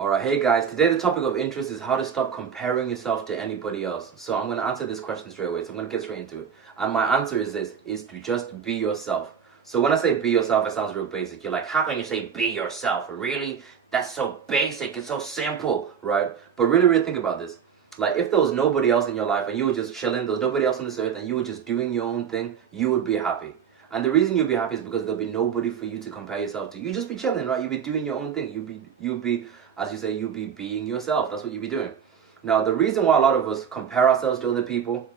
Alright, hey guys, today the topic of interest is how to stop comparing yourself to anybody else. So I'm going to answer this question straight away, so I'm going to get straight into it. And my answer is this, is to just be yourself. So when I say be yourself, it sounds real basic. You're like, how can you say be yourself? Really? That's so basic, it's so simple, right? But really think about this. Like, if there was nobody else in your life and you were just chilling, there was nobody else on this earth and you were just doing your own thing, you would be happy. And the reason you'll be happy is because there'll be nobody for you to compare yourself to. You just be chilling, right? You'll be doing your own thing. You'll be, as you say, you'll be being yourself. That's what you'll be doing. Now, the reason why a lot of us compare ourselves to other people,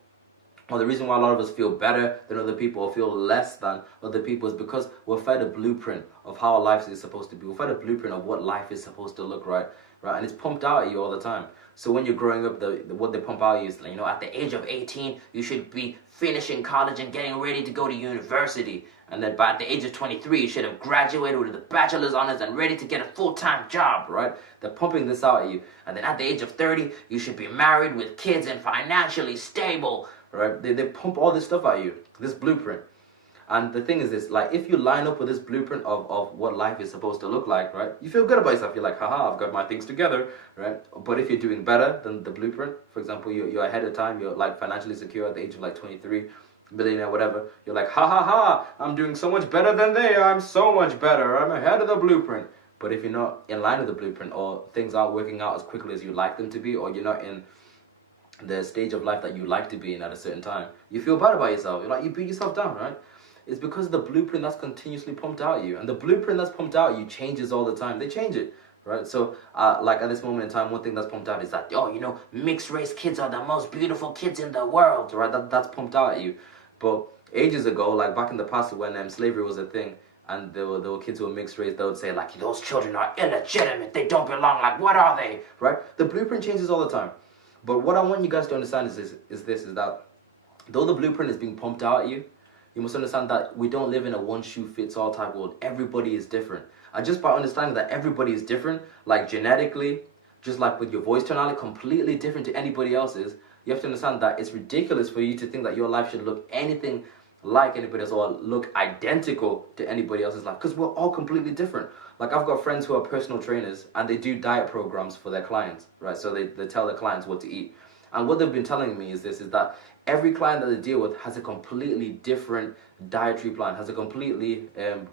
or the reason why a lot of us feel better than other people or feel less than other people is because we're fed a blueprint of how our life is supposed to be. We're fed a blueprint of what life is supposed to look right? And it's pumped out at you all the time. So when you're growing up, what they pump out at you is, like, at the age of 18, you should be finishing college and getting ready to go to university. And then by the age of 23, you should have graduated with a bachelor's honors and ready to get a full-time job, right? They're pumping this out at you. And then at the age of 30, you should be married with kids and financially stable, right? They pump all this stuff at you, this blueprint. And the thing is this, like, if you line up with this blueprint of what life is supposed to look like, right, you feel good about yourself. You're like, haha, I've got my things together, right? But if you're doing better than the blueprint, for example, you're ahead of time, you're like financially secure at the age of like 23, billionaire, whatever, you're like, ha, I'm doing so much better than they are, I'm so much better, I'm ahead of the blueprint. But if you're not in line with the blueprint, or things aren't working out as quickly as you like them to be, or you're not in the stage of life that you like to be in at a certain time, you feel bad about yourself. You're like, you beat yourself down, right? It's because of the blueprint that's continuously pumped out at you. And the blueprint that's pumped out at you changes all the time. They change it, right? So, like at this moment in time, one thing that's pumped out is that, mixed race kids are the most beautiful kids in the world, right? That's pumped out at you. But ages ago, like back in the past when slavery was a thing, and there were kids who were mixed race, they would say, like, those children are illegitimate, they don't belong, like, what are they, right? The blueprint changes all the time. But what I want you guys to understand is that though the blueprint is being pumped out at you, you must understand that we don't live in a one-shoe-fits-all type world. Everybody is different. And just by understanding that everybody is different, like genetically, just like with your voice tonality, completely different to anybody else's, you have to understand that it's ridiculous for you to think that your life should look anything like anybody else or look identical to anybody else's life, because we're all completely different. Like, I've got friends who are personal trainers and they do diet programs for their clients, right? So they tell their clients what to eat. And what they've been telling me is that every client that they deal with has a completely different dietary plan, has a completely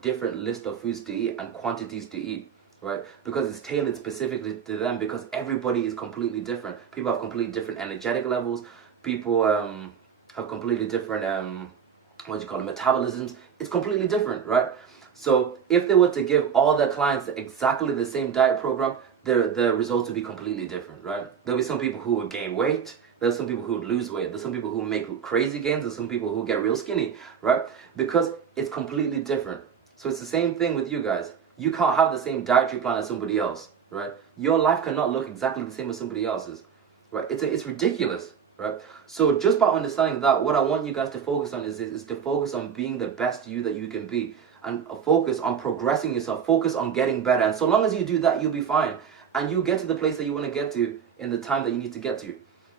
different list of foods to eat and quantities to eat, right? Because it's tailored specifically to them, because everybody is completely different. People have completely different energetic levels. People have completely different, metabolisms. It's completely different, right? So if they were to give all their clients exactly the same diet program, the results would be completely different, right? There'll be some people who would gain weight. There's some people who would lose weight. There's some people who make crazy gains. There's some people who get real skinny, right? Because it's completely different. So it's the same thing with you guys. You can't have the same dietary plan as somebody else, right? Your life cannot look exactly the same as somebody else's, right? It's ridiculous, right? So just by understanding that, what I want you guys to focus on is to focus on being the best you that you can be, and focus on progressing yourself, focus on getting better. And so long as you do that, you'll be fine. And you'll get to the place that you want to get to in the time that you need to get to,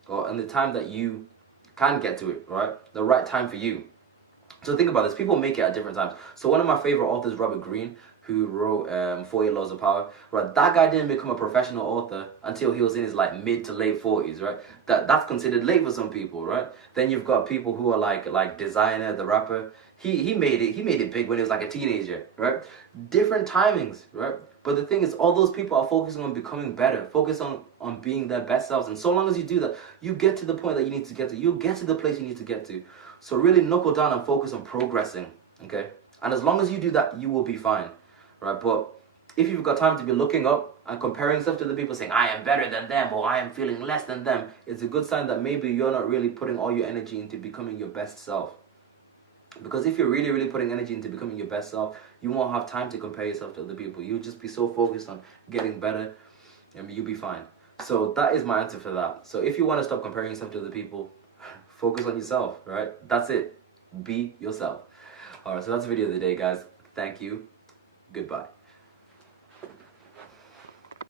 or in the time that you can get to it, right? The right time for you. So think about this. People make it at different times. So one of my favorite authors, Robert Greene, who wrote 48 Laws of Power, right? That guy didn't become a professional author until he was in his like mid to late 40s, right? That's considered late for some people, right? Then you've got people who are like Designer, the rapper. He made it big when he was like a teenager, right? Different timings, right? But the thing is, all those people are focusing on becoming better, focus on being their best selves. And so long as you do that, you get to the point that you need to get to. You'll get to the place you need to get to. So really knuckle down and focus on progressing, okay? And as long as you do that, you will be fine, right? But if you've got time to be looking up and comparing stuff to the people, saying, I am better than them, or I am feeling less than them, it's a good sign that maybe you're not really putting all your energy into becoming your best self. Because if you're really putting energy into becoming your best self, you won't have time to compare yourself to other people. You'll just be so focused on getting better, and you'll be fine. So that is my answer for that. So if you want to stop comparing yourself to other people, focus on yourself, right? That's it. Be yourself. Alright, so that's the video of the day, guys. Thank you. Goodbye.